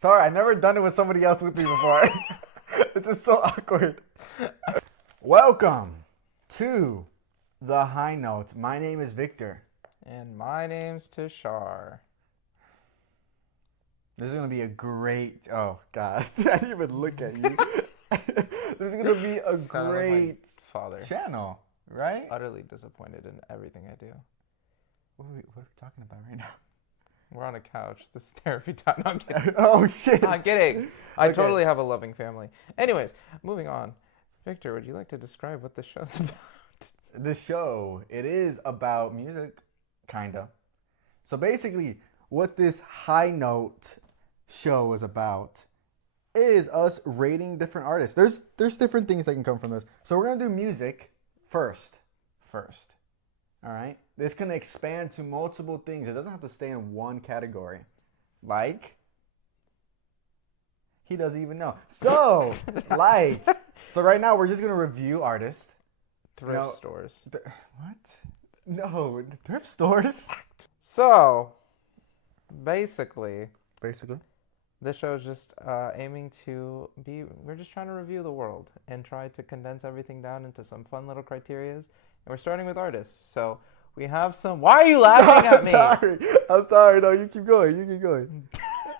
Sorry, I never done it with somebody else with me before. This is so awkward. Welcome to The High Note. My name is Victor. And my name's Tushar. This is going to be a great... Oh, God. I didn't even look at you. This is going to be a great father. channel, right? Just utterly disappointed in everything I do. What are we talking about right now? We're on a couch. This is therapy time. No, I'm kidding. Oh, shit. I'm kidding. I Okay. totally have a loving family. Anyways, moving on. Victor, would you like to describe what the show's about? This show, it is about music, kind of. So basically, what this High Note show is about is us rating different artists. There's different things that can come from this. So we're going to do music first. All right? This can expand to multiple things. It doesn't have to stay in one category. Like, he doesn't even know. So, so right now we're just going to review artists. Thrift stores. What? No, thrift stores. So, basically, Basically. this show is just aiming to be... We're just trying to review the world and try to condense everything down into some fun little criterias. And we're starting with artists. So, we have some... Why are you laughing at me? I'm sorry. No, you keep going.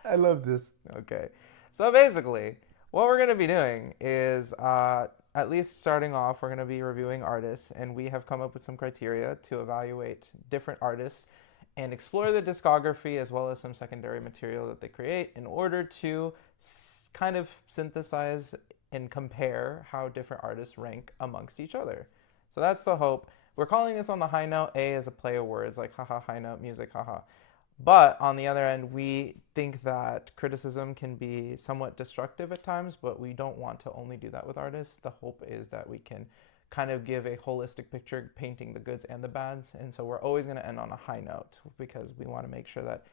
I love this. Okay. So basically, what we're going to be doing is, at least starting off, we're going to be reviewing artists, and we have come up with some criteria to evaluate different artists and explore the discography as well as some secondary material that they create in order to kind of synthesize and compare how different artists rank amongst each other. So that's the hope. We're calling this on the high note. A is a play of words, like haha, high note, music, haha. But on the other end, we think that criticism can be somewhat destructive at times, but we don't want to only do that with artists. The hope is that we can kind of give a holistic picture, painting the goods and the bads. And so we're always going to end on a high note because we want to make sure that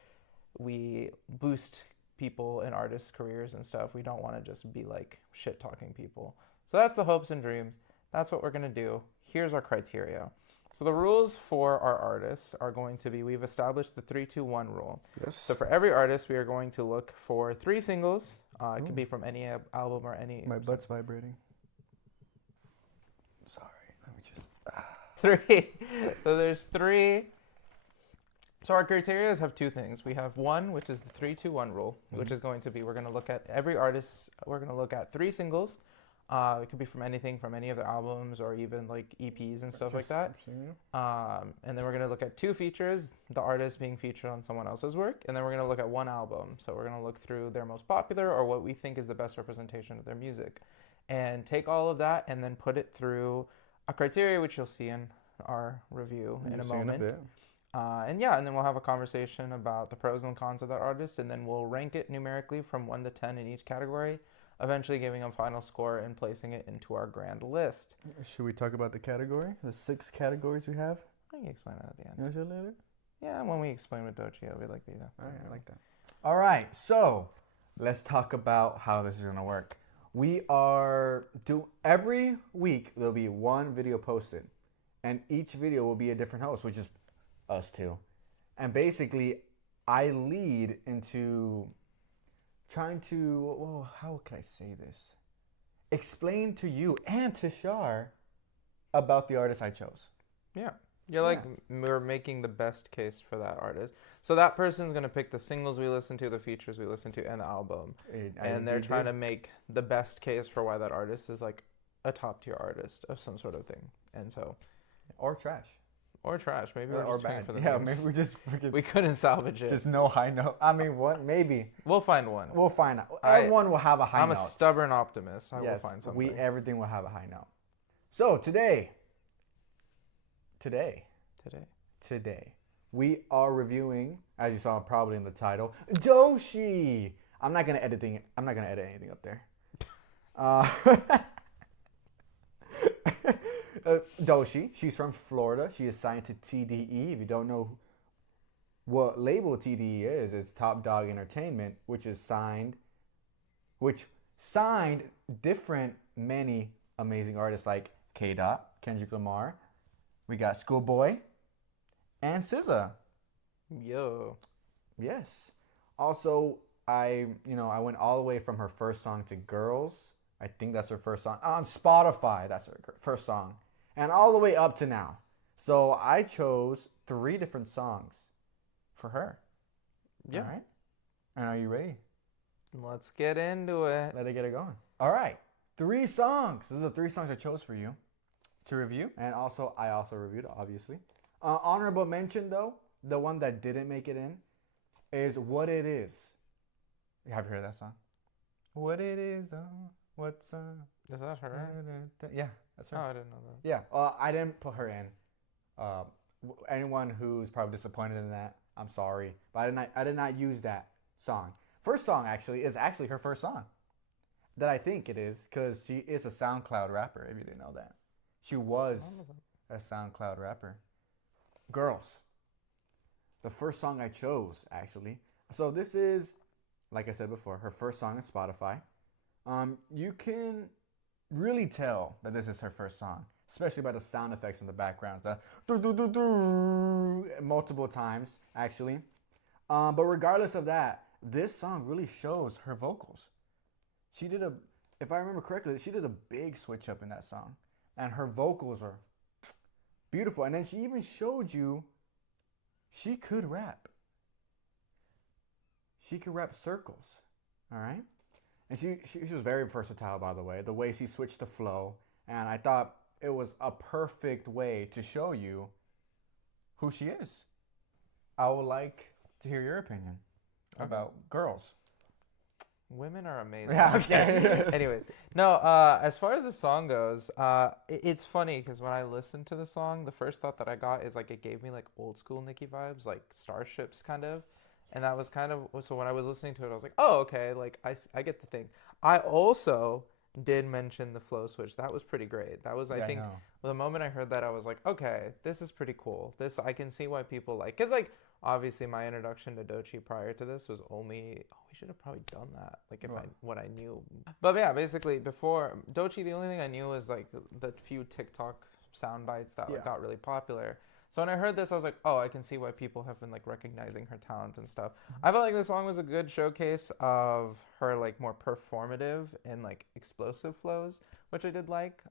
we boost people and artists' careers and stuff. We don't want to just be like shit-talking people. So that's the hopes and dreams. That's what we're going to do. Here's our criteria. So the rules for our artists are going to be, we've established the 3-2-1 rule. Yes. So for every artist, we are going to look for 3 singles. It could be from any album or any... My butt's vibrating. Sorry, let me just... 3. So there's 3. So our criteria have 2 things. We have 1, which is the 3-2-1 rule, which is going to be, we're going to look at every artist, we're going to look at 3 singles. It could be from anything, from any of their albums or even like EPs and stuff like that. And then we're going to look at 2 features, the artist being featured on someone else's work. And then we're going to look at 1 album. So we're going to look through their most popular or what we think is the best representation of their music. And take all of that and then put it through a criteria, which you'll see in our review in a moment. And then we'll have a conversation about the pros and cons of that artist. And then we'll rank it numerically from 1 to 10 in each category, eventually giving a final score and placing it into our grand list. Should we talk about the category? The 6 categories we have? I can explain that at the end. You want to later? Yeah, when we explain with Doechii, we like the... All right, I like that. All right, so let's talk about how this is going to work. We are... Every week, there'll be 1 video posted. And each video will be a different host, which is us 2. And basically, I lead into... trying to, how can I say this? Explain to you and to Shar about the artist I chose. Yeah. We're making the best case for that artist. So that person's going to pick the singles we listen to, the features we listen to, and the album. And they're trying to make the best case for why that artist is like a top tier artist of some sort of thing. And so. Or trash. Or trash. Maybe we're just paying for the memes. memes. Maybe we just we couldn't salvage it. Just no high note. I mean, what? Maybe. We'll find one. We'll find out. Everyone will have a high note. I'm a stubborn optimist. I will find something. Everything will have a high note. So today, we are reviewing, as you saw probably in the title, Doechii. I'm not gonna edit anything up there. Doechii, she's from Florida. She is signed to TDE. If you don't know what label TDE is, it's Top Dog Entertainment, which signed many amazing artists like K-Dot, Kendrick Lamar. We got Schoolboy and SZA. Yo. Yes. Also, I went all the way from her first song to Girls. I think that's her first song on Spotify. That's her first song, and all the way up to now. So I chose 3 different songs for her. Yeah. All right. And are you ready? Let's get into it. Let it get it going. All right. 3 songs. These are the 3 songs I chose for you to review, and I also reviewed, obviously. Honorable mention though, the one that didn't make it in, is "What It Is." Have you heard that song? What it is, what's Is that her? Yeah, that's Oh, her. I didn't know that. Yeah, I didn't put her in. Anyone who's probably disappointed in that, I'm sorry, but I did not use that song. First song is actually her first song. That I think it is, because she is a SoundCloud rapper. If you didn't know that, she was a SoundCloud rapper. Girls. The first song I chose, actually. So this is, like I said before, her first song on Spotify. You can really tell that this is her first song, especially by the sound effects in the background, the multiple times, actually. But regardless of that, this song really shows her vocals. If I remember correctly, she did a big switch up in that song, and her vocals are beautiful. And then she even showed you she could rap. She could rap circles, all right? And she was very versatile, by the way, the way she switched the flow. And I thought it was a perfect way to show you who she is. I would like to hear your opinion about Girls. Women are amazing. Yeah, okay. Anyways, no, as far as the song goes, it's funny because when I listened to the song, the first thought that I got is like it gave me like old school Nicki vibes, like Starships kind of. And that was kind of, so when I was listening to it, I was like, oh, okay, like I get the thing. I also did mention the flow switch. That was pretty great. That was, I think, the moment I heard that, I was like, okay, this is pretty cool. This, I can see why people like, because like, obviously my introduction to Doechii prior to this was only, we should have probably done that, like if what I knew. But yeah, basically before Doechii, the only thing I knew was like the few TikTok sound bites that got really popular. So when I heard this, I was like, oh, I can see why people have been like recognizing her talent and stuff. I felt like the song was a good showcase of her like more performative and like explosive flows, which I did like.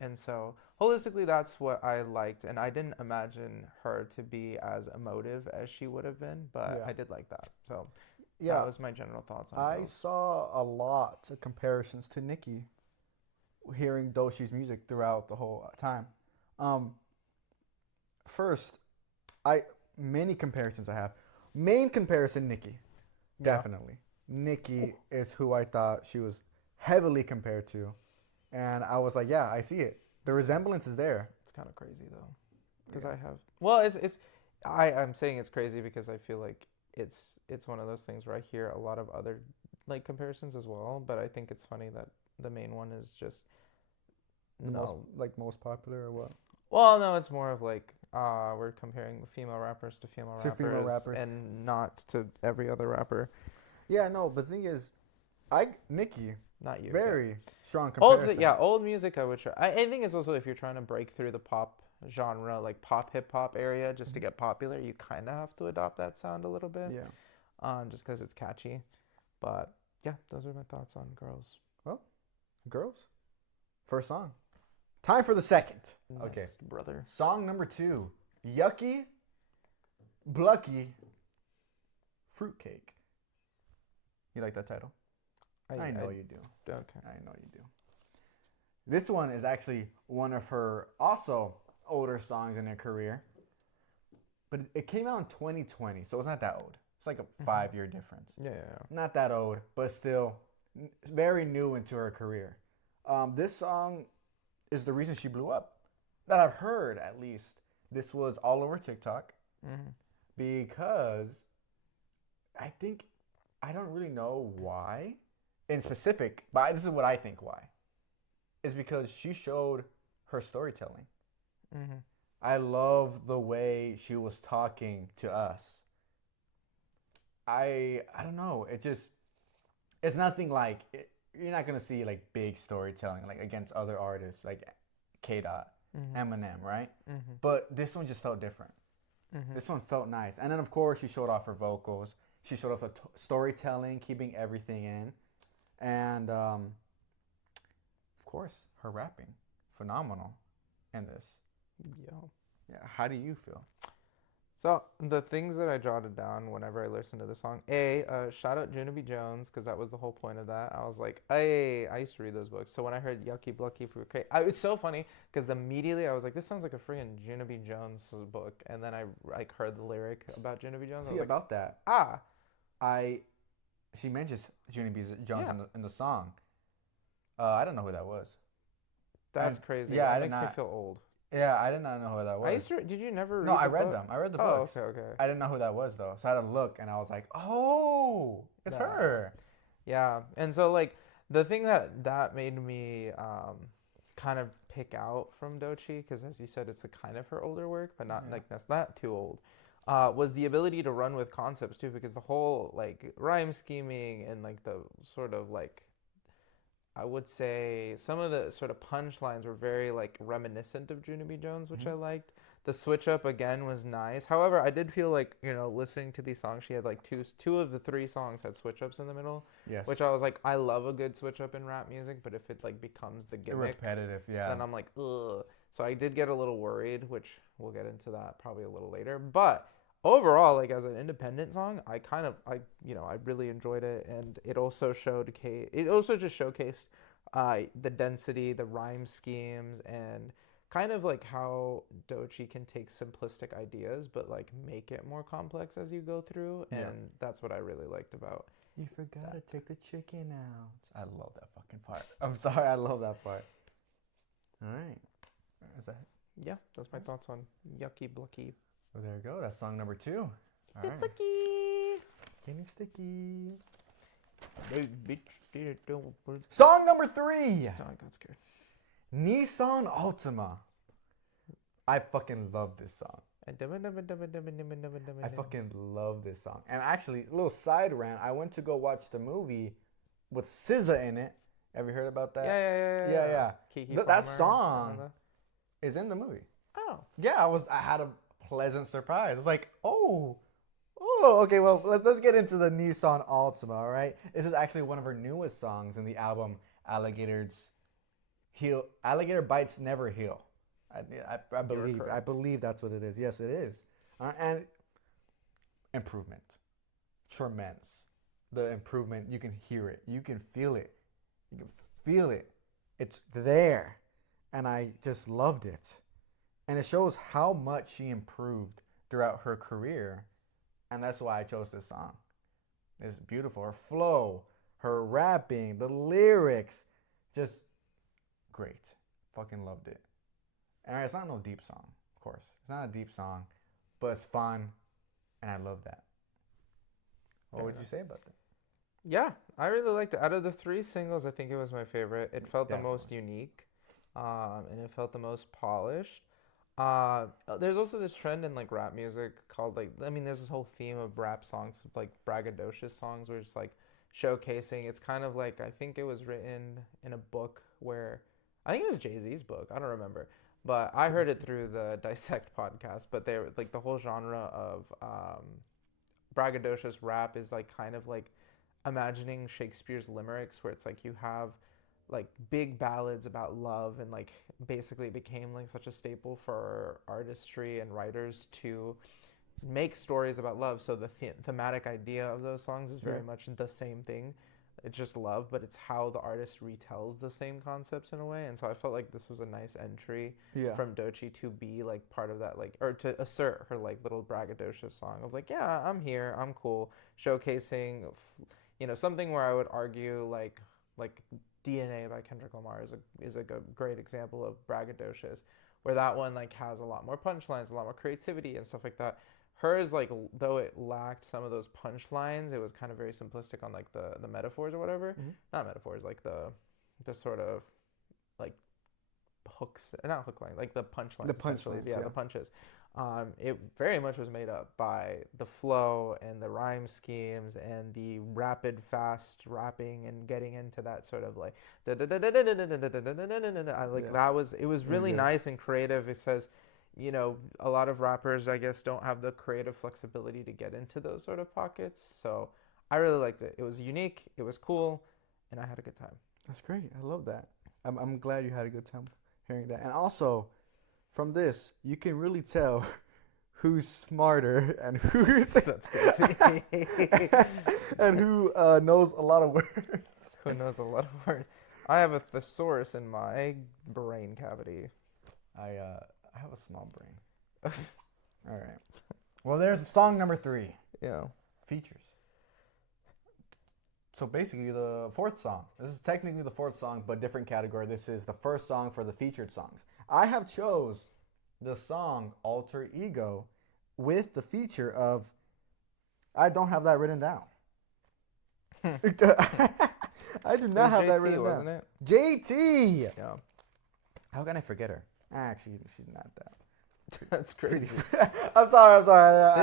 And so holistically, that's what I liked. And I didn't imagine her to be as emotive as she would have been, but I did like that. So that was my general thoughts on it. I saw a lot of comparisons to Nicki hearing Doechii's music throughout the whole time. First, many comparisons I have. Main comparison, Nicki. Definitely. Nicki is who I thought she was heavily compared to. And I was like, yeah, I see it. The resemblance is there. It's kind of crazy though. Because I have, well, I'm saying it's crazy because I feel like it's one of those things where I hear a lot of other like comparisons as well, but I think it's funny that the main one is just most popular or what? Well, no, it's more of like we're comparing female rappers to female rappers and not to every other rapper. Yeah, no, but the thing is, Nicki, not you, very strong comparison. Old music I would try. I think it's also if you're trying to break through the pop genre, like pop hip hop area, just to get popular, you kind of have to adopt that sound a little bit. Yeah. Just because it's catchy. But yeah, those are my thoughts on Girls. Well, Girls. First song. Time for the second. Okay, brother. Song number 2. Yucky, Blucky, Fruitcake. You like that title? I know you do. Okay. I know you do. This one is actually one of her also older songs in her career. But it came out in 2020, so it's not that old. It's like a 5-year difference. Yeah. Not that old, but still very new into her career. This song is the reason she blew up. That I've heard, at least. This was all over TikTok. Because I don't really know why in specific, but this is what I think why. Is because she showed her storytelling. I love the way she was talking to us. I don't know. It's nothing like, you're not going to see like big storytelling like against other artists like K-Dot, Eminem, right? But this one just felt different. This one felt nice. And then of course she showed off her vocals. She showed off the storytelling, keeping everything in, and of course, her rapping, phenomenal in this. Yeah. Yeah, how do you feel? So the things that I jotted down whenever I listened to the song, shout out Junie B. Jones because that was the whole point of that. I was like, hey, I used to read those books. So when I heard Yucky Blucky for it's so funny because immediately I was like, this sounds like a freaking Junie B. Jones book, and then I like heard the lyric about Junie B. Jones. I See was like, about that, ah, I she mentions Junie B. Jones yeah, in the song. I don't know who that was. that's And crazy. yeah, That I did makes me not. feel old. Yeah, I did not know who that I was. used to. Did you never No, read I the read book? them. I read the Oh, books. okay, okay. I didn't know who that was though, so I had to look, and I was like, "Oh, it's Yeah. her." Yeah, and so like the thing that made me kind of pick out from Doechii, because as you said, it's a kind of her older work, but not Yeah. like that's not too old. Was the ability to run with concepts too, because the whole like rhyme scheming and like the sort of like I would say some of the sort of punchlines were very like reminiscent of Junie B. Jones, which Hmm. I liked. The switch up again was nice. However, I did feel like, listening to these songs, she had like two of the three songs had switch ups in the middle, which Yes. I was like, I love a good switch up in rap music, but if it like becomes the gimmick, Repetitive. Yeah. then I'm like, ugh. So I did get a little worried, which we'll get into that probably a little later. But overall, like as an independent song, I really enjoyed it, and it also just showcased the density, the rhyme schemes, and kind of like how Doechii can take simplistic ideas but like make it more complex as you go through, Yeah. and that's what I really liked about You forgot that. to take the chicken out. I love that fucking part. I'm sorry, I love that part. All right. Is that? Yeah, that's my thoughts on Yucky Blucky. Well, there you go. That's song number 2. All right. Blucky. It's getting sticky. Hey, bitch, don't. Song number 3. I got scared. Nissan Altima. I fucking love this song. I fucking love this song. And actually, a little side rant. I went to go watch the movie with SZA in it. Have you heard about that? Yeah. Kiki That Palmer, song is in the movie. Oh, Yeah, I had a pleasant surprise. It's like, oh, okay. Well, let's get into the Nissan Altima. All right, this is actually one of her newest songs in the album Alligators Heal. Alligator Bites Never Heal. I believe that's what it is. Yes, it is. And improvement, tremendous. The improvement, you can hear it, you can feel it, you can feel it. It's there, and I just loved it. And it shows how much she improved throughout her career, and that's why I chose this song. It's beautiful. Her flow, her rapping, the lyrics, just great. Fucking loved it. And it's not no deep song, of course. It's not a deep song, but it's fun, and I love that. What would you say about that? yeah, I really liked it. Out of the three singles, I think it was my favorite. It felt the most unique, and it felt the most polished. There's also this trend in like rap music called there's this whole theme of rap songs, like braggadocious songs, where it's like showcasing. It's kind of like I think it was written in a book where I think it was Jay-Z's book. I don't remember, but I heard it through the Dissect podcast. But they were like the whole genre of braggadocious rap is like kind of like imagining Shakespeare's limericks, where it's like you have like big ballads about love, and like basically it became like such a staple for artistry and writers to make stories about love. So the thematic idea of those songs is very much the same thing. It's just love, but it's how the artist retells the same concepts in a way. And so I felt like this was a nice entry from Doechii to be like part of that, like, or to assert her like little braggadocious song of like, yeah, I'm here, I'm cool, showcasing, something where I would argue like DNA by Kendrick Lamar is a great example of braggadocious, where that one like has a lot more punchlines, a lot more creativity and stuff like that. Hers, like, though it lacked some of those punchlines, it was kind of very simplistic on like the metaphors or whatever. Mm-hmm. Not metaphors, like the sort of like hooks, not hook line, like the punchlines. The punchlines, yeah, the punches. It very much was made up by the flow and the rhyme schemes and the rapid, fast rapping and getting into that sort of like it was really nice and creative. It says, you know, a lot of rappers, I guess, don't have the creative flexibility to get into those sort of pockets. So I really liked it. It was unique, it was cool, and I had a good time. That's great. I love that. I'm glad you had a good time hearing that. And also, from this, you can really tell who's smarter and who's That's crazy. and who knows a lot of words. Who knows a lot of words? I have a thesaurus in my brain cavity. I have a small brain. All right. Well, there's song number 3. Yeah. Features. So basically, the 4th song. This is technically the 4th song, but different category. This is the first song for the featured songs. I have chose the song Alter Ego with the feature of, I don't have that written down. I do not have that written wasn't down. it? JT. Yeah. How can I forget her? Actually, she's not that. That's crazy. I'm sorry.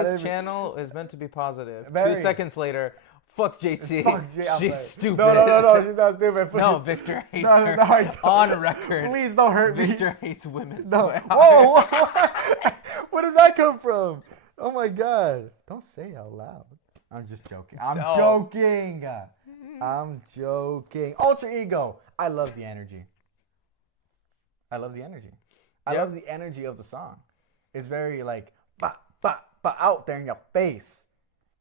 This channel is meant to be positive. Very. 2 seconds later, fuck JT. Fuck J- I'm She's like- stupid. No, she's not stupid. Please. No, Victor hates No, her. I don't. On record. Please don't hurt me. Victor hates women. No. Whoa, where does that come from? Oh my God. Don't say it out loud. I'm just joking. I'm joking. Alter Ego. I love the energy. I love the energy of the song. It's very like, out there in your face.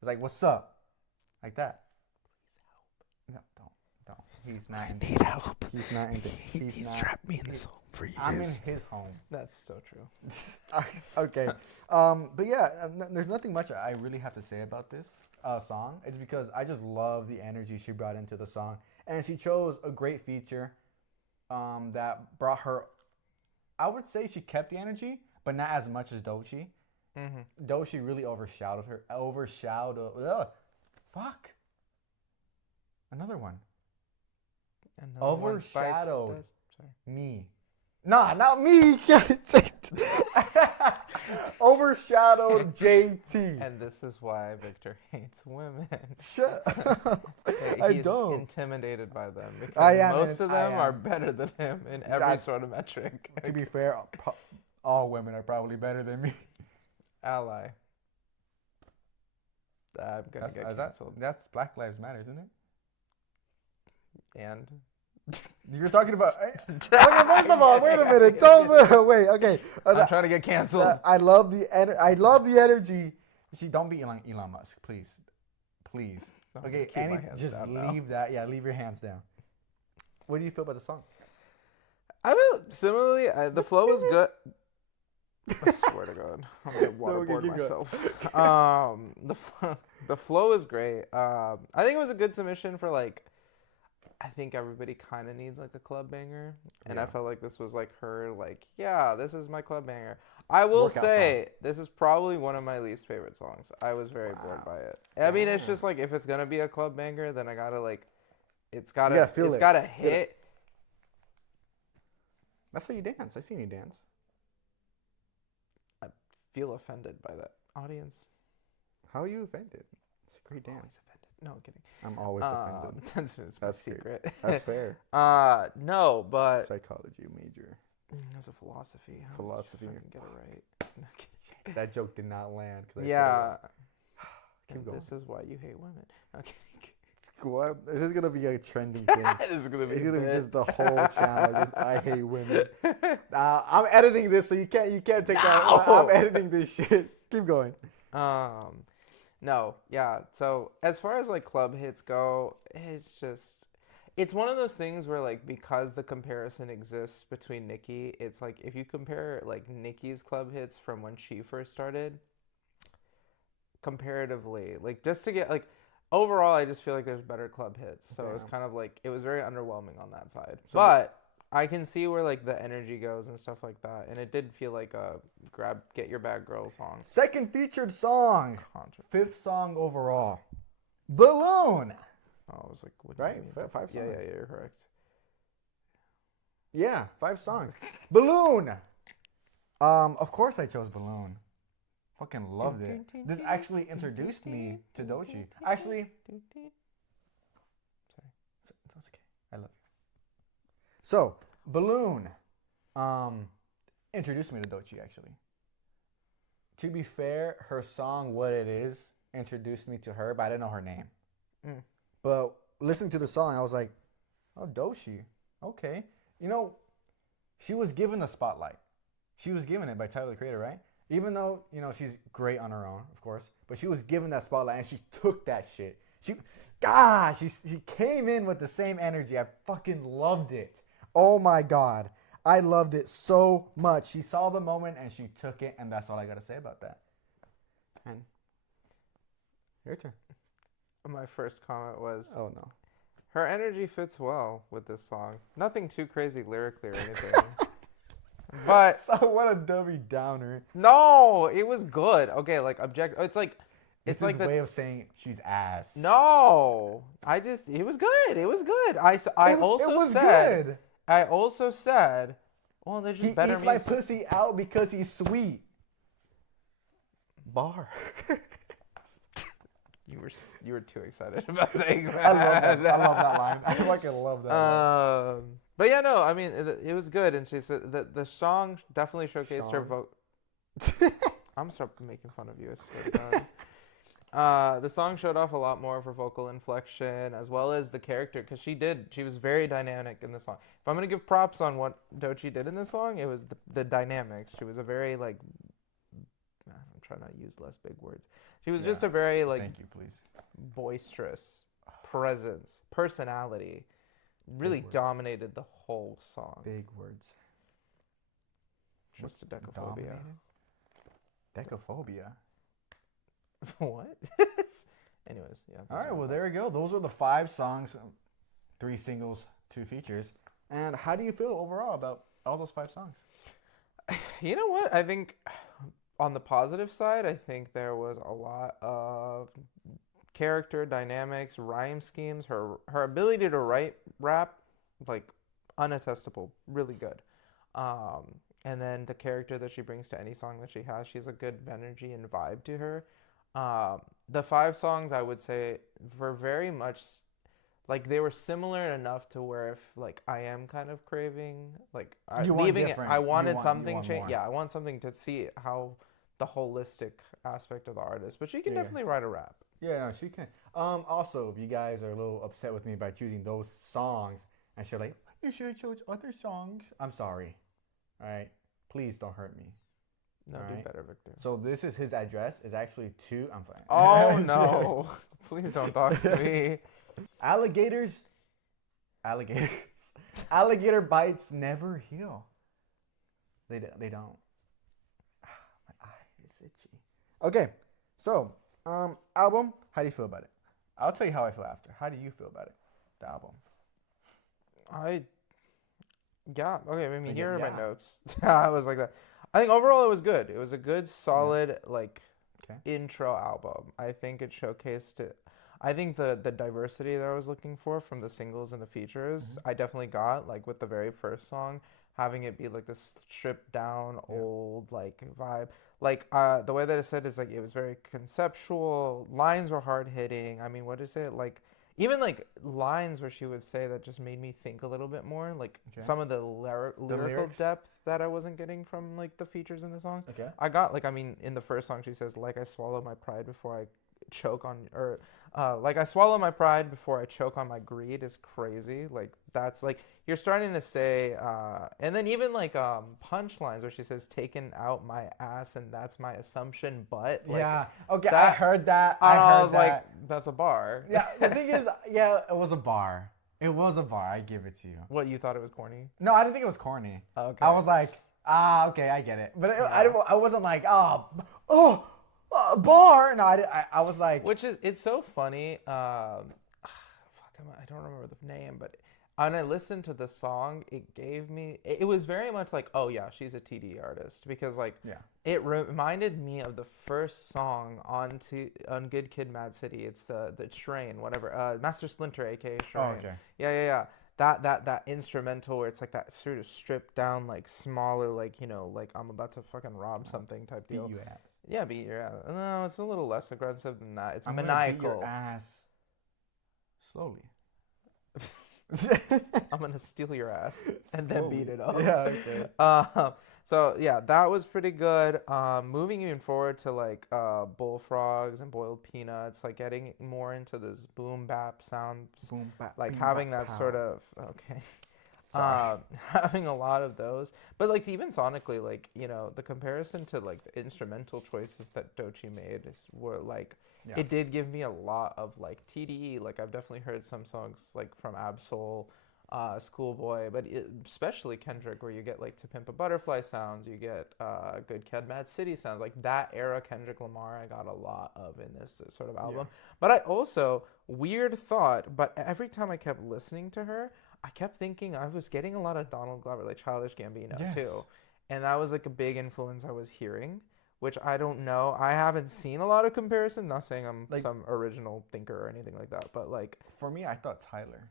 It's like, what's up? Like that. No, don't. He's not in Need help. He's not in He's not. trapped me in this home for years. I'm in his home. That's so true. Okay. But yeah, there's nothing much I really have to say about this song. It's because I just love the energy she brought into the song. And she chose a great feature that brought her, I would say she kept the energy, but not as much as Doechii. Mm-hmm. Doechii really overshadowed her. Fuck. Another one. Another one bites the Overshadowed dust. Sorry. me. Nah, not me. Overshadowed JT. And this is why Victor hates women. Shut up. I He's don't. intimidated by them because I am most of them I are am. better than him in every That's- sort of metric. To be fair, all women are probably better than me. Ally. I'm gonna get canceled. That's Black Lives Matter, isn't it? And You're talking about. Okay, first of all, wait a minute. Don't wait. Okay. I'm trying to get canceled. I love the energy. Don't be Elon Musk, please. I'm Okay, gonna keep my hands just down now. leave that. Yeah, leave your hands down. What do you feel about the song? I mean, similarly, the flow was good. I swear to God, I'm gonna waterboard keep going. myself. The flow is great. I think it was a good submission for like. I think everybody kind of needs like a club banger, and I Yeah. felt like this was like her like, yeah, this is my club banger. I will Workout say this is probably one of my least favorite songs. I was very bored by it. I mean, it's Damn. just like if it's gonna be a club banger, then I gotta like, it's gotta gotta feel it's it. gotta Feel it. hit. That's how you dance. I seen you dance. I feel offended by that audience. How are you offended? It's a great Always dance. offended. No, I'm kidding. I'm always offended. It's my That's crazy. secret. That's fair. No, but Psychology major. it was a philosophy. How did you Philosophy. fucking get it right. No, kidding. That joke did not land. 'cause I said it Yeah. wrong. Keep And going. this is why you hate women. Okay. What? This is gonna be a trending thing. This is gonna be It's gonna be bit. just the whole channel. Just I hate women. I'm editing this, so you can't take that. No. I'm editing this shit. Keep going. No, yeah. So as far as like club hits go, it's one of those things where like because the comparison exists between Nicki, it's like if you compare like Nicki's club hits from when she first started, comparatively, like just to get like overall, I just feel like there's better club hits. So it's Yeah. kind of like it was very underwhelming on that side. So but I can see where like the energy goes and stuff like that, and it did feel like a get your bag girl song. Second featured song. Contra- 5th song overall. Balloon. Oh, I was like, what do you Right? mean? 5 songs. Yeah, you're correct. Yeah, 5 songs. Balloon. Of course I chose Balloon. Fucking loved it. This actually introduced me to Doechii. Actually, it's okay. I love you. So, Balloon introduced me to Doechii actually. to be fair, her song "What It Is" introduced me to her, but I didn't know her name. Mm. But listening to the song, I was like, "Oh, Doechii, okay." You know, she was given the spotlight. She was given it by Tyler the Creator, right? Even though she's great on her own, of course, but she was given that spotlight and she took that shit. She came in with the same energy. I fucking loved it. Oh my god, I loved it so much. She saw the moment and she took it, and that's all I gotta say about that. And your turn. My first comment was, Oh no. her energy fits well with this song. Nothing too crazy lyrically or anything. But So what a Debbie Downer. no, it was good. Okay, like it's like It's like his that. way of saying she's ass. No, it was good. It was good. I also it was said good. I also said, well, there's just He better eats my music. pussy out because he's sweet. Bar. You were too excited about saying that. I love that. I love that line. I fucking love that line. But yeah, no, I mean it was good, and she said that the song definitely showcased her Sean. vote. I'm start making fun of you. I swear to God. The song showed off a lot more of her vocal inflection as well as the character, because she was very dynamic in the song. If I'm gonna give props on what Doechii did in this song, it was the dynamics. She was a very like, I'm trying to use less big words. She was just a very like Thank you, please. boisterous presence, personality. Really words. dominated the whole song. Big words. Just a decaphobia. Dominated? Decaphobia. What? Anyways, yeah. All right, well, there we go. Those are the 5 songs, 3 singles, 2 features. And how do you feel overall about all those 5 songs? You know what? I think on the positive side, I think there was a lot of character dynamics, rhyme schemes, her ability to write rap, like unattestable, really good. And then the character that she brings to any song that she has, she's a good energy and vibe to her. The 5 songs I would say were very much like they were similar enough to where if like I am kind of craving like leaving it, I wanted something change. Yeah, I want something to see how the holistic aspect of the artist, but she can definitely write a rap. Yeah, no, she can. Also, if you guys are a little upset with me by choosing those songs, and she're like, you should have chose other songs. I'm sorry. All right, please don't hurt me. No, do better, Victor. So this is his address. Is actually 2. I'm fine. Oh no! Please don't dox me. Alligators. Alligator bites never heal. They don't. My eye is itchy. Okay, so album. How do you feel about it? I'll tell you how I feel after. How do you feel about it? The album. Yeah. Okay. I mean, here are my yeah. notes. I was like that. I think overall it was good. It was a good, solid like intro album. I think it showcased it. I think the diversity that I was looking for from the singles and the features, I definitely got. Like with the very first song, having it be like this stripped down old like vibe. Like the way that I said is like it was very conceptual. Lines were hard hitting. I mean, what is it like? Even like lines where she would say that just made me think a little bit more. Like some of the lyrical depth that I wasn't getting from like the features in the songs. Okay. I got like, I mean, in the first song she says like I swallow my pride before I choke on, or like I swallow my pride before I choke on my greed is crazy. Like that's like you're starting to say, and then even like punchlines where she says taken out my ass and that's my assumption, but like, yeah. Okay, I heard that. I was like, that's a bar. Yeah. The thing is, yeah, it was a bar. It was a bar. I give it to you. What, you thought it was corny? No, I didn't think it was corny. Okay. I was like, okay, I get it. But I wasn't like, bar. No, I was like, which is, it's so funny. Fuck, I don't remember the name, but when I listened to the song, it was very much like, oh yeah, she's a TD artist, because like, it reminded me of the first song on Good Kid, Mad City. It's the Train, whatever, Master Splinter, aka Train. oh, okay. Yeah. That instrumental where it's like that sort of stripped down, like smaller, like, you know, like I'm about to fucking rob something type deal. Beat you ass. Yeah, beat your ass. No, it's a little less aggressive than that. It's I'm maniacal. Gonna beat your ass slowly. I'm gonna steal your ass and then beat it up. Yeah, okay. So yeah, that was pretty good. Moving even forward to like bullfrogs and boiled peanuts, like getting more into this boom bap sounds, Boom, bap, like bing, bap, having that sort pow. of okay, Sorry. having a lot of those. But like even sonically, like the comparison to like the instrumental choices that Doechii made were like Yeah. it did give me a lot of like TDE. Like I've definitely heard some songs like from Absol, Schoolboy, but especially Kendrick, where you get like To Pimp a Butterfly sounds, you get Good Kid, Mad City sounds. Like that era Kendrick Lamar, I got a lot of in this sort of Yeah. album. But I also weird thought, but every time I kept listening to her, I kept thinking I was getting a lot of Donald Glover, like Childish Gambino Yes. too, and that was like a big influence I was hearing. Which I don't know. I haven't seen a lot of comparison. Not saying I'm Like some original thinker or anything like that, but like for me, I thought Tyler.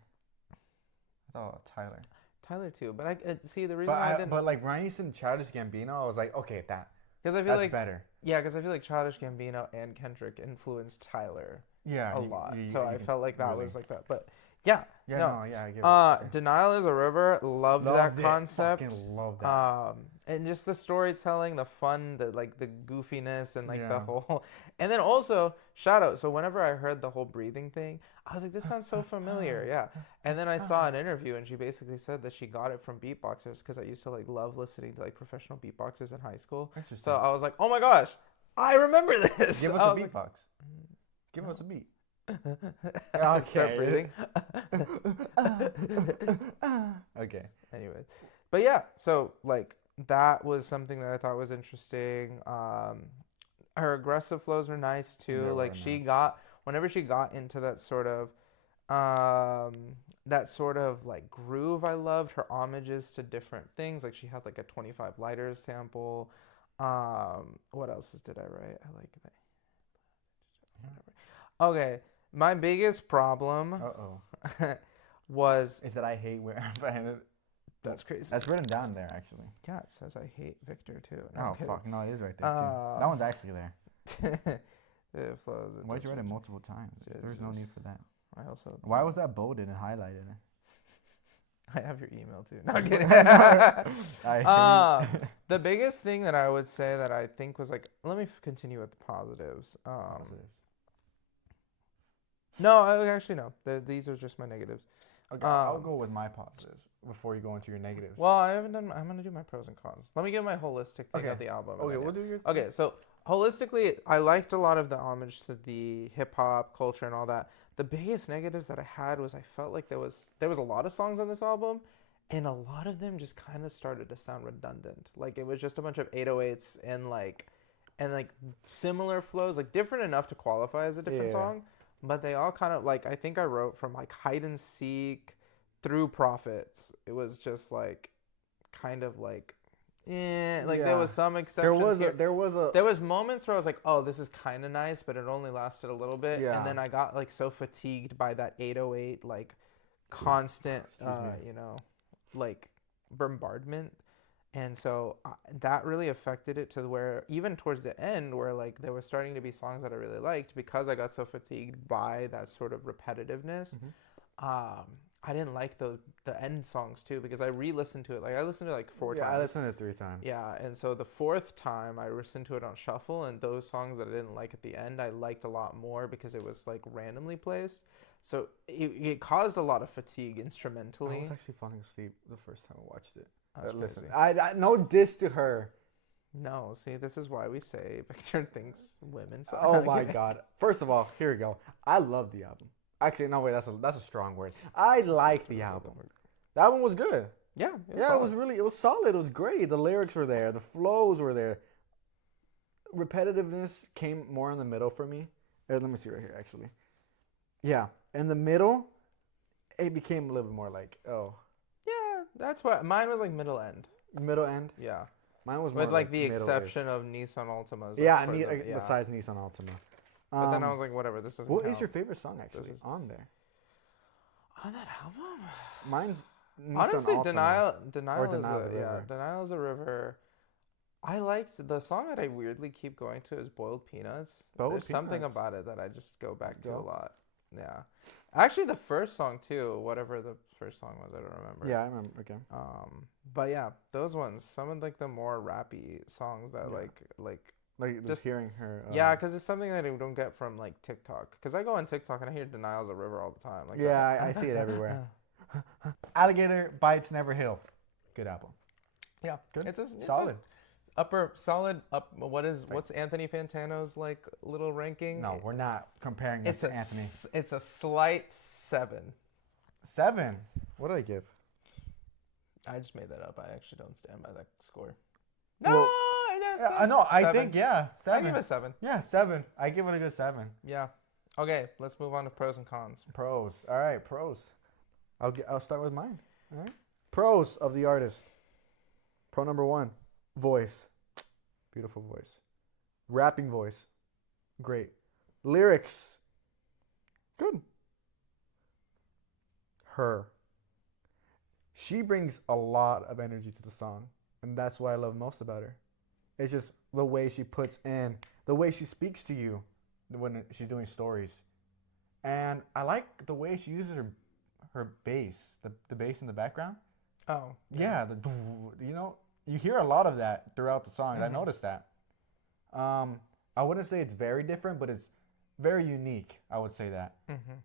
I thought Tyler. Tyler too. But I see the reason why I didn't But like when I said Childish Gambino, I was like, okay, because I feel that's like better. yeah, because I feel like Childish Gambino and Kendrick influenced Tyler Yeah, a lot. you, So I can felt like that really. was like that. But yeah, Yeah, no. no, yeah, I get it. Okay. Denial is a River. Loved that Loved it. concept. Fucking love that. And just the storytelling, the fun, the like the goofiness, and like the Yeah. whole. And then also shout out. So whenever I heard the whole breathing thing, I was like, this sounds so familiar. Yeah. And then I saw an interview, and she basically said that she got it from beatboxers because I used to like love listening to like professional beatboxers in high school. Interesting. So I was like, oh my gosh, I remember this. Give us I a was like, beatbox. Give no. us a beat. Start breathing. Okay. Anyway, but yeah, so like that was something that I thought was interesting. Her aggressive flows were nice They too. were Like she nice. got whenever she got into um that sort of like groove, I loved her homages to different things. Like she had like a 25 lighters sample. What else did I write? I like that. Whatever. Okay, my biggest problem Uh-oh. was Is that I hate where I find it. that's crazy. That's written down there, actually. Yeah, it says I hate Victor too. No, I'm Oh, kidding. fuck. No, it is right there, too. That one's actually there. It flows. Why'd you write it multiple times? There's no need for that. I also. Why was that bolded and highlighted? I have your email too. No, I'm kidding. I hate The biggest thing that I would say that I think was like, let me continue with the positives. positives. No, actually no. These are just my negatives. Okay, I'll go with my positives before you go into your negatives. Well, I haven't done. I'm gonna do my pros and cons. Let me give my holistic thing of the album. Okay, we'll do yours. Okay, so holistically, I liked a lot of the homage to the hip hop culture and all that. The biggest negatives that I had was I felt like there was a lot of songs on this album, and a lot of them just kind of started to sound redundant. Like it was just a bunch of 808s and like similar flows, like different enough to qualify as a different song, but they all kind of like I think I wrote from like hide and seek through Profits. It was just like kind of like there was some exceptions there was moments where I was like, oh, this is kind of nice, but it only lasted a little bit. Yeah. And then I got like so fatigued by that 808 like constant like bombardment. And so that really affected it to where even towards the end where like there was starting to be songs that I really liked because I got so fatigued by that sort of repetitiveness. I didn't like the end songs too because I re-listened to it. Like I listened to it like 4 times. I listened to it 3 times. Yeah, and so the 4th time I listened to it on shuffle, and those songs that I didn't like at the end, I liked a lot more because it was like randomly placed. So it caused a lot of fatigue instrumentally. I was actually falling asleep the first time I watched it. That's Listen, crazy. I no diss to her. No, see, this is why we say Victor thinks women suck. Oh my god! First of all, here we go. I love the album. Actually, no, wait, that's a strong word. I like the album. That one was good. Yeah, it was solid. It was great. The lyrics were there. The flows were there. Repetitiveness came more in the middle for me. Let me see right here, actually. Yeah, in the middle, it became a little bit more like, oh. Yeah, that's what mine was like middle end. Middle end? Yeah. Mine was more with like the middle-ish. exception of Nissan Altimas. Yeah, besides Nissan Altima. But then I was like, whatever, this doesn't What count. is your favorite song actually on there? On that album? Mine's Nissan honestly Altima. Denial is a River. I liked the song that I weirdly keep going to is Boiled Peanuts. There's something about it that I just go back to a lot. Yeah. Actually, the first song too, whatever the first song was, I don't remember. Yeah, I remember. Okay. But yeah, those ones, some of like the more rappy songs that Yeah. like Like just just hearing her. yeah, because it's something that I don't get from like TikTok. Because I go on TikTok and I hear Denial's a River all the time. Like Yeah, I see it everywhere. Alligator Bites Never Heal. Good album. yeah, Good. it's a Solid. upper solid up. Like, What's Anthony Fantano's like little ranking? no, we're not comparing us It's to Anthony. it's a slight 7. 7. What did I give? I just made that up. I actually don't stand by that score. Well, I know. I 7. think yeah, I 7. give it a 7. Yeah, 7. I give it a good 7. Yeah. Okay, let's move on to pros and cons. Pros. All right, pros. I'll start with mine. All right. Pros of the artist. Pro number 1, voice. Beautiful voice. Rapping voice. Great. Lyrics. Good. Her. She brings a lot of energy to the song, and that's what I love most about her. It's just the way she puts in, the way she speaks to you when she's doing stories. And I like the way she uses her bass, the bass in the background. Oh. Yeah, you hear a lot of that throughout the song. I Mhm. noticed that. I wouldn't say it's very different, but it's very unique. I would say that Mhm.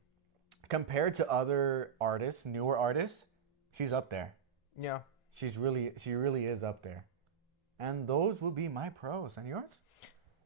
compared to other artists, newer artists, she's up there. Yeah. She really is up there. And those will be my pros. And yours?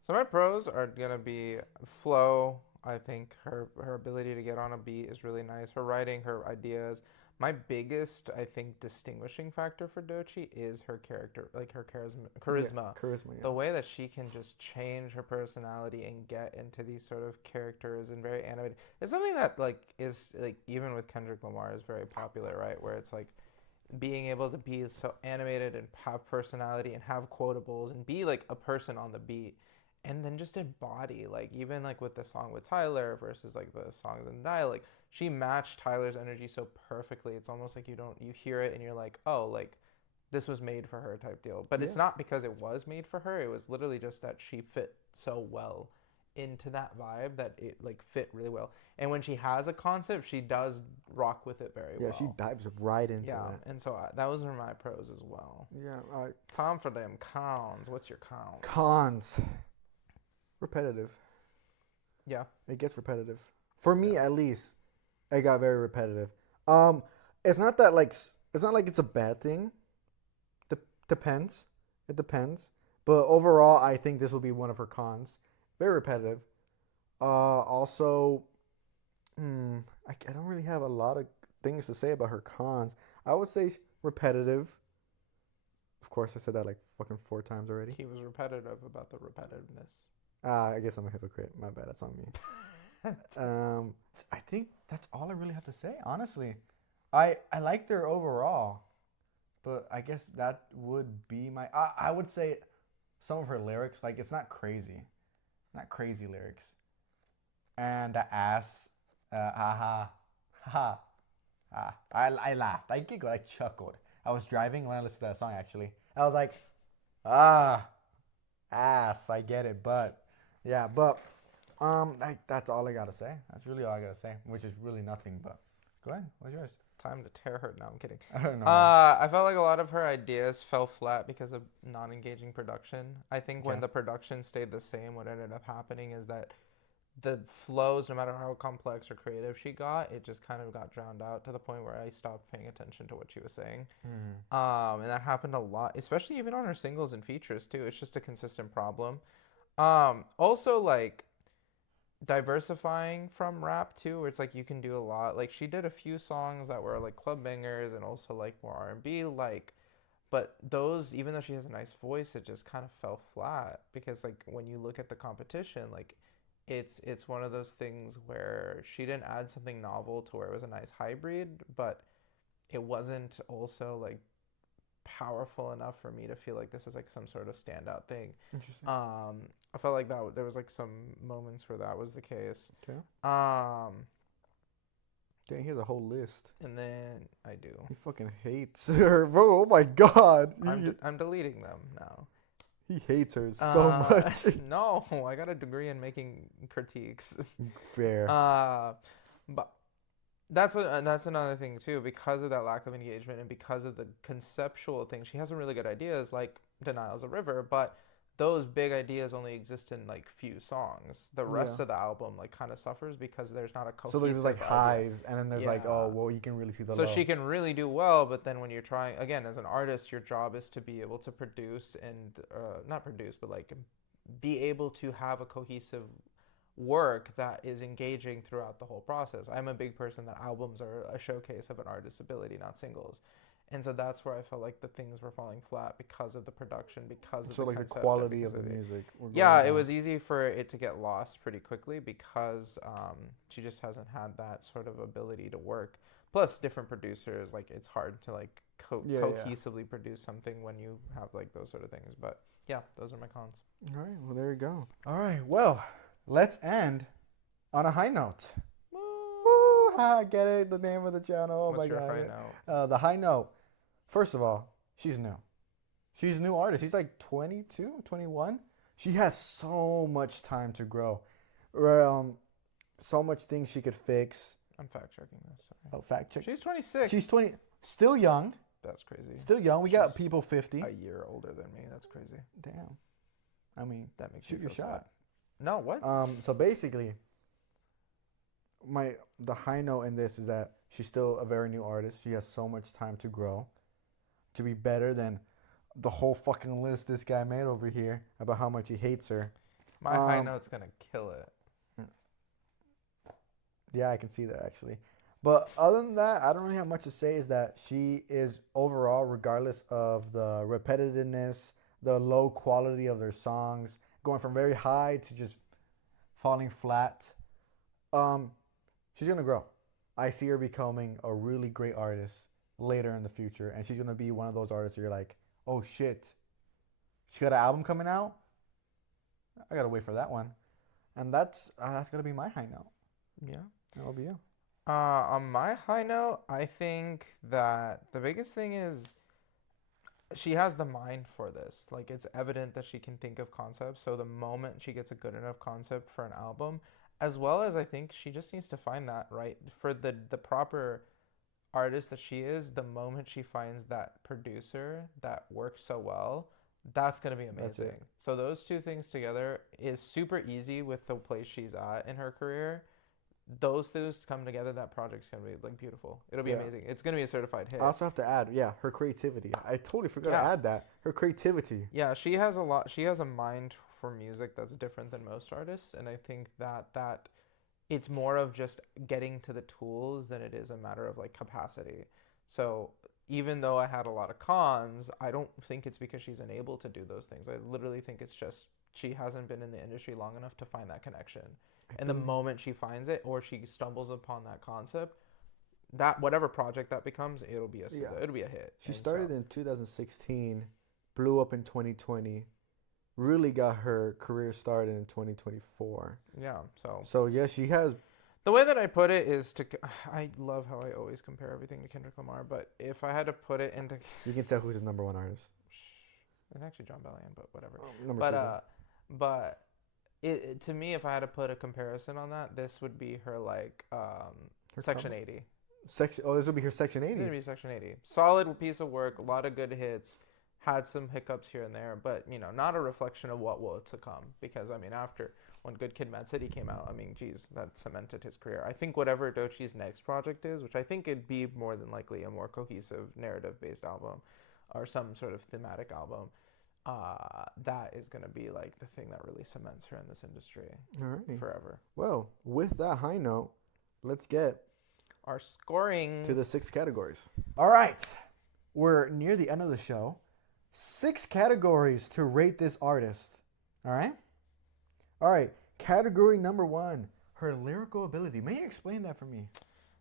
So my pros are gonna be flow. I think her ability to get on a beat is really nice. Her writing, her ideas. My biggest, I think, distinguishing factor for Doechii is her character, like her charisma. Yeah, charisma, yeah. The way that she can just change her personality and get into these sort of characters and very animated. It's something that like is like even with Kendrick Lamar is very popular, right? Where it's like being able to be so animated and have personality and have quotables and be like a person on the beat and then just embody like even like with the song with Tyler versus like the songs in Dial, like she matched Tyler's energy so perfectly. It's almost like you hear it and you're like, oh, like this was made for her type deal. But it's Yeah. not because it was made for her. It was literally just that she fit so well into that vibe that it like fit really well. And when she has a concept, she does rock with it very Yeah, well. she dives right into Yeah, that. and so those are my pros as well. Yeah. Time for them cons. What's your cons? Cons. Repetitive. Yeah. It gets repetitive. For me, Yeah. at least, it got very repetitive. It's not that like it's not like it's a bad thing. Depends. It depends. But overall, I think this will be one of her cons. Very repetitive. Also, I don't really have a lot of things to say about her cons. I would say repetitive. Of course, I said that like fucking 4 times already. He was repetitive about the repetitiveness. I guess I'm a hypocrite. My bad. That's on me. I think that's all I really have to say. Honestly, I liked her overall, but I guess that would be my. I would say some of her lyrics, like it's not crazy lyrics, and the ass, ha ha. I laughed. I giggled. I chuckled. I was driving when I listened to that song. Actually, I was like, ass. I get it, but yeah, but that's all I gotta say. That's really all I gotta say, which is really nothing. But go ahead. What's yours? Time to tear her. No, I'm kidding. I don't know. I felt like a lot of her ideas fell flat because of non-engaging production. I think when Okay. the production stayed the same, what ended up happening is that the flows, no matter how complex or creative she got, it just kind of got drowned out to the point where I stopped paying attention to what she was saying. And that happened a lot, especially even on her singles and features too. It's just a consistent problem. Also like diversifying from rap too, where it's like you can do a lot. Like she did a few songs that were like club bangers and also like more R&B like, but those, even though she has a nice voice, it just kind of fell flat because like when you look at the competition, like it's one of those things where she didn't add something novel to where it was a nice hybrid, but it wasn't also like powerful enough for me to feel like this is like some sort of standout thing. Interesting. I felt like that there was like some moments where that was the case. Okay. Um, Dang, he has a whole list. and then I do. He fucking hates her, bro. Oh my god. I'm deleting them now. He hates her so much. No, I got a degree in making critiques. Fair. But That's another thing too, because of that lack of engagement and because of the conceptual thing. She has some really good ideas, like "Denial's a River," but those big ideas only exist in like few songs. The Yeah. rest of the album like kind of suffers because there's not a So there's like cohesive idea. highs, and then there's like, oh, Yeah. well, you can really see the So low. she can really do well, but then when you're trying again as an artist, your job is to be able to produce and not produce, but like be able to have a cohesive work that is engaging throughout the whole process. I'm a big person that albums are a showcase of an artist's ability, not singles. And so that's where I felt like the things were falling flat because of the production, because of So the like the concept, and quality because of the of the music were going yeah, it down. was easy for it to get lost pretty quickly because she just hasn't had that sort of ability to work. Plus, different producers, like it's hard to like Yeah, yeah. cohesively produce something when you have like those sort of things. But yeah, those are my cons. All right, well, there you go. All right, well, let's end on a high note. Woo! Ha, get it? The name of the channel. Oh What's my your high god. note? The high note. First of all, she's new. She's a new artist. She's like 22, 21. She has so much time to grow. Um, so much things she could fix. I'm fact checking this. Sorry. Oh, fact check. She's 26. She's 20. Still young. That's crazy. Still young. We She's got people 50. a year older than me. That's crazy. Damn. I mean, That makes shoot me your feel shot. sad. No, what? So basically, the high note in this is that she's still a very new artist. She has so much time to grow, to be better than the whole fucking list this guy made over here about how much he hates her. My high note's gonna kill it. Yeah, I can see that actually. But other than that, I don't really have much to say. Is that she is overall, regardless of the repetitiveness, the low quality of their songs, going from very high to just falling flat. Um, she's gonna grow. I see her becoming a really great artist later in the future, and she's gonna be one of those artists where you're like, oh shit, she got an album coming out. I gotta wait for that one, and that's gonna be my high note. Yeah. That'll be you. On my high note, I think that the biggest thing is she has the mind for this. Like it's evident that she can think of concepts. So the moment she gets a good enough concept for an album, as well as I think she just needs to find that right for the proper artist that she is, the moment she finds that producer that works so well, that's going to be That's amazing. it. So those two things together is super easy with the place she's at in her career. Those things come together, that project's going to be like beautiful. It'll be Yeah. amazing. It's going to be a certified hit. I also have to add, yeah, her creativity. I totally forgot to Yeah. add that. Her creativity. Yeah, she has a lot. She has a mind for music that's different than most artists, and I think that it's more of just getting to the tools than it is a matter of like capacity. So even though I had a lot of cons, I don't think it's because she's unable to do those things. I literally think it's just she hasn't been in the industry long enough to find that connection. I And the think moment she finds it or she stumbles upon that concept, that whatever project that becomes, yeah. it'll be a hit. She And started so in 2016, blew up in 2020, really got her career started in 2024. yeah, so So yeah, she has. the way that I put it is I love how I always compare everything to Kendrick Lamar, but if I had to put it into, You can tell who's his number one artist. it's actually John Bellion, but whatever. Number But two. Then. but to me, if I had to put a comparison on that, this would be her like Her Section cover? 80. Section. Oh, this will be her Section It's 80. gonna be Section 80. Solid piece of work, a lot of good hits. Had some hiccups here and there, but not a reflection of what will to come. Because I mean, after when Good Kid, Mad City came out, I mean, geez, that cemented his career. I think whatever Doechii's next project is, which I think it'd be more than likely a more cohesive narrative-based album, or some sort of thematic album, that is gonna be like the thing that really cements her in this industry All right. forever. Well, with that high note, let's get Our scoring to the 6 categories. All right. We're near the end of the show. 6 categories to rate this artist. All right? All right. Category number 1, her lyrical ability. May you explain that for me?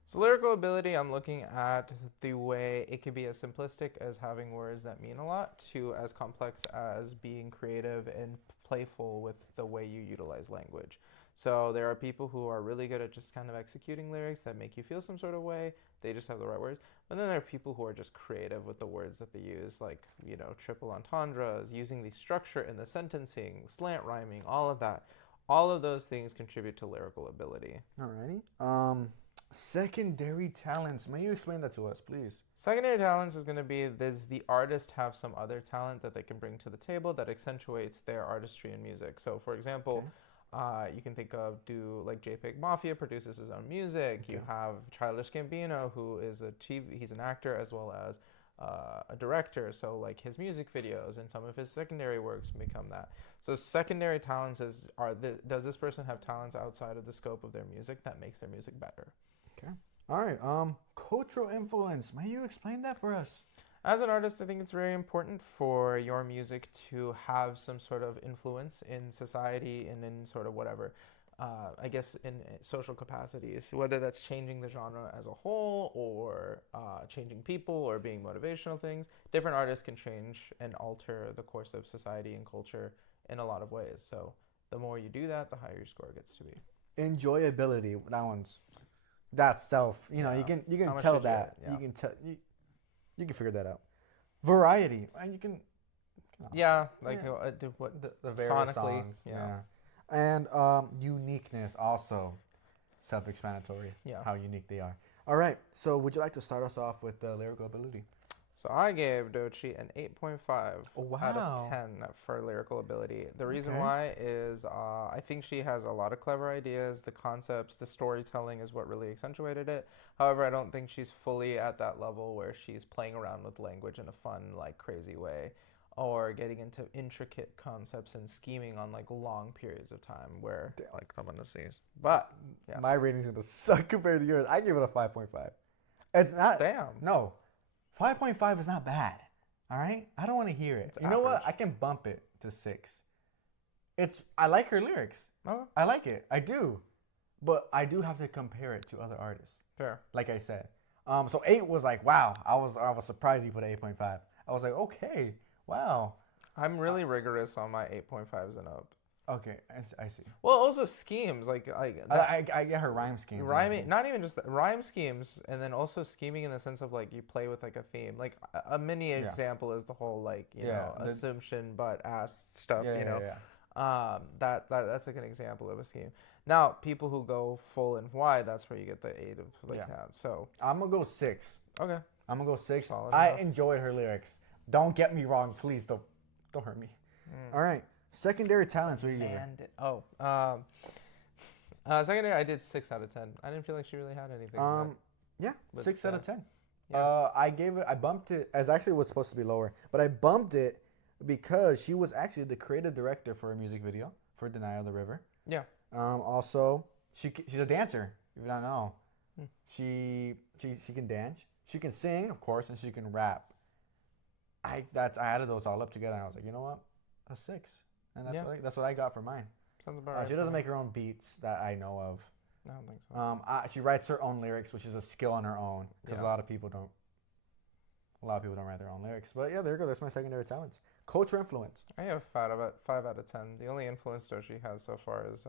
So lyrical ability, I'm looking at the way it can be as simplistic as having words that mean a lot to as complex as being creative and playful with the way you utilize language. So there are people who are really good at just kind of executing lyrics that make you feel some sort of way. They just have the right words. But then there are people who are just creative with the words that they use, like, triple entendres, using the structure in the sentencing, slant rhyming, all of that. All of those things contribute to lyrical ability. All righty. Secondary talents. May you explain that to us, please? Secondary talents is going to be, does the artist have some other talent that they can bring to the table that accentuates their artistry in music? So, for example, Okay. you can think of do like JPEG Mafia produces his own music. You Okay. have Childish Gambino, who is he's an actor as well as a director. So like his music videos and some of his secondary works become that. So secondary talents does this person have talents outside of the scope of their music that makes their music better? Okay. All right. Cultural influence. May you explain that for us? As an artist, I think it's very important for your music to have some sort of influence in society and in sort of whatever, I guess, in social capacities, whether that's changing the genre as a whole or changing people or being motivational things. Different artists can change and alter the course of society and culture in a lot of ways. So the more you do that, the higher your score gets to be. Enjoyability. That's self. You know, Yeah. you How can much tell did you? that. Yeah. You can tell you can figure that out. Variety. And you can Yeah, like yeah, what the various sonically. songs. Yeah. Yeah. And uniqueness also self-explanatory Yeah. how unique they are. All right. So would you like to start us off with the lyrical ability? So I gave Doechii an 8.5 Oh, out of wow. 10 for lyrical ability. The reason Okay. why is I think she has a lot of clever ideas. The concepts, the storytelling is what really accentuated it. However, I don't think she's fully at that level where she's playing around with language in a fun, like crazy way, or getting into intricate concepts and scheming on like long periods of time where Damn. like someone sees. But yeah, My rating's gonna suck compared to yours. I give it a 5.5. It's not. damn, No, 5.5 is not bad. All right. I don't want to hear it. it's You know what? average. I can bump it to 6. I like her lyrics. Oh, I like it. I do. But I do have to compare it to other artists. fair. Like I said. So 8 was like, wow. I was surprised you put 8.5. I was like, okay, wow. I'm really rigorous on my 8.5s and up. Okay, I see. Well, also schemes like that, I get her rhyme scheme. rhyming, not even just rhyme schemes, and then also scheming in the sense of like you play with like a theme. Like a mini Yeah. example is the whole like Yeah, assumption but ass stuff. Yeah, You yeah, know, yeah. that's like an example of a scheme. Now, people who go full and wide, that's where you get the 8 of like Yeah. that. So I'm gonna go 6. okay, I'm gonna go 6. Solid I enough. enjoyed her lyrics. Don't get me wrong, please. Don't hurt me. All right. Secondary talents. What do you give her? and secondary, I did 6 out of 10. I didn't feel like she really had anything. Yeah, Let's 6 out of 10. yeah. I bumped it as actually it was supposed to be lower, but I bumped it because she was actually the creative director for a music video for "Deny of the River." Yeah. Also, she's a dancer. If you don't know, Hmm. she can dance, she can sing, of course, and she can rap. I added those all up together, and I was like, you know what, a 6, and Yeah. that's what I got for mine. Sounds about right. She for doesn't me. make her own beats that I know of. I don't think so. She writes her own lyrics, which is a skill on her own because Yeah. a lot of people don't. A lot of people don't write their own lyrics. But yeah, there you go. That's my secondary talents. Culture influence. I have 5 out of 10. The only influence Doechii has so far is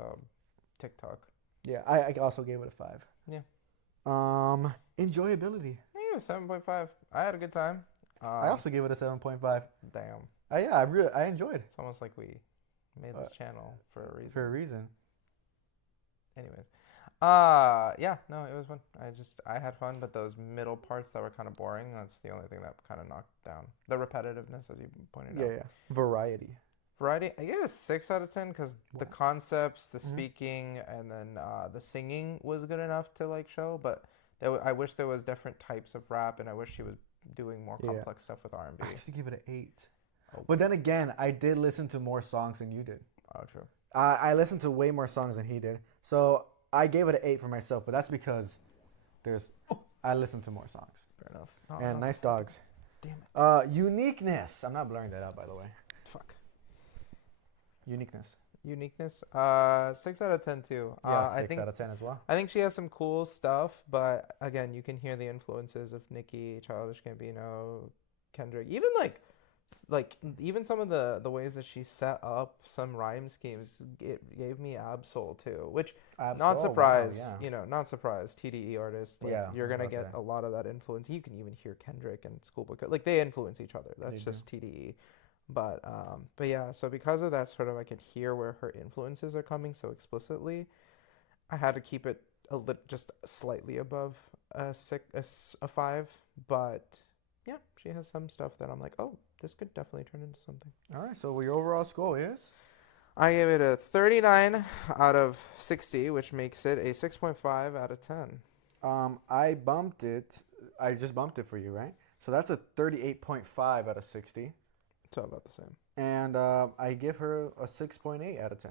TikTok. Yeah, I also gave it a 5. Yeah. Enjoyability. I gave it 7.5. I had a good time. I also gave it a 7.5. Damn. Yeah, I enjoyed It's almost like we made this channel for a reason. for a reason. Anyways. Yeah, no, it was fun. I had fun, but those middle parts that were kind of boring, that's the only thing that kind of knocked down the repetitiveness, as you pointed out. Yeah. Variety. Variety, I gave it a 6 out of 10 because the Wow. concepts, the Mhm. speaking, and then the singing was good enough to like show. But I wish there was different types of rap, and I wish she was doing more Yeah. complex stuff with R&B. I actually give it an 8. Oh. But then again, I did listen to more songs than you did. Oh, true. I listened to way more songs than he did. So I gave it an 8 for myself, but that's because I listened to more songs. Fair enough. Oh, And no. nice dogs. Damn it. Uniqueness. I'm not blurring that out, by the way. Fuck. Uniqueness. Uniqueness. 6 out of 10 too. Yeah, I 6 think out of 10 as well. I think she has some cool stuff, but again, you can hear the influences of Nicki, Childish Gambino, Kendrick, even some of the ways that she set up some rhyme schemes. It gave me Absol too, which not surprised, not surprised. TDE artists, Yeah, you're I gonna was get gonna say. a lot of that influence. You can even hear Kendrick and Schoolboy, like they influence each other. That's They do. just TDE. But yeah, so because of that, sort of, I could hear where her influences are coming so explicitly. I had to keep it just slightly above a 5, but yeah, she has some stuff that I'm like, oh, this could definitely turn into something. All right. So your overall score is? I give it a 39 out of 60, which makes it a 6.5 out of 10. I bumped it. I just bumped it for you, right? So that's a 38.5 out of 60. So about the same. And I give her a 6.8 out of 10.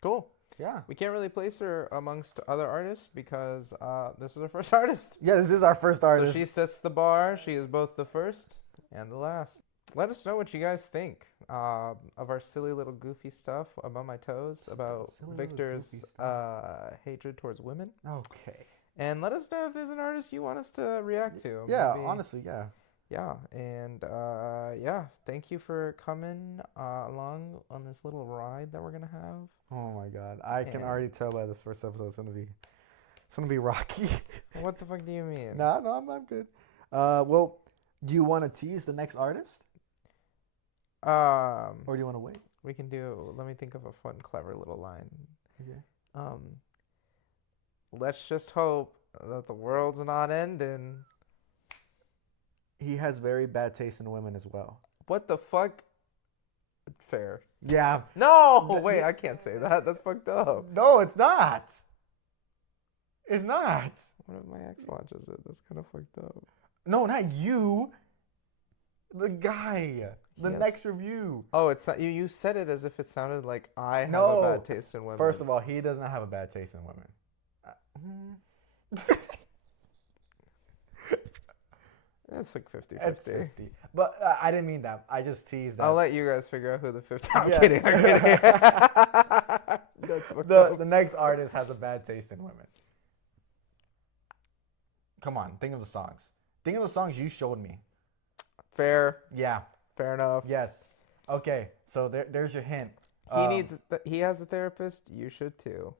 Cool. Yeah. We can't really place her amongst other artists because this is our first artist. Yeah, this is our first artist. So she sets the bar. She is both the first and the last. Let us know what you guys think of our silly little goofy stuff about my toes, about Victor's hatred towards women. Okay. And let us know if there's an artist you want us to react to. Yeah, Maybe. honestly, yeah. Yeah, and yeah, thank you for coming along on this little ride that we're gonna have. Oh my God, I can already tell by this first episode it's gonna be rocky. What the fuck do you mean? No, I'm good. Well, do you want to tease the next artist, or do you want to wait? We can do. Let me think of a fun, clever little line. Okay. Let's just hope that the world's not ending. He has very bad taste in women as well. What the fuck? Fair. Yeah. No, wait, I can't say that. That's fucked up. No, it's not. It's not. What if my ex watches it? That's kind of fucked up. No, not you. The guy. The Yes. next review. Oh, it's not you. You said it as if it sounded like I have No. a bad taste in women. First of all, he does not have a bad taste in women. It's like 50-50. It's 50. But I didn't mean that. I just teased that. I'll let you guys figure out who the 50. I'm Yeah. kidding. I'm kidding. That's fucked up. The next artist has a bad taste in women. Come on, think of the songs. Think of the songs you showed me. Fair. Yeah. Fair enough. Yes. Okay. So there's your hint. He has a therapist. You should too.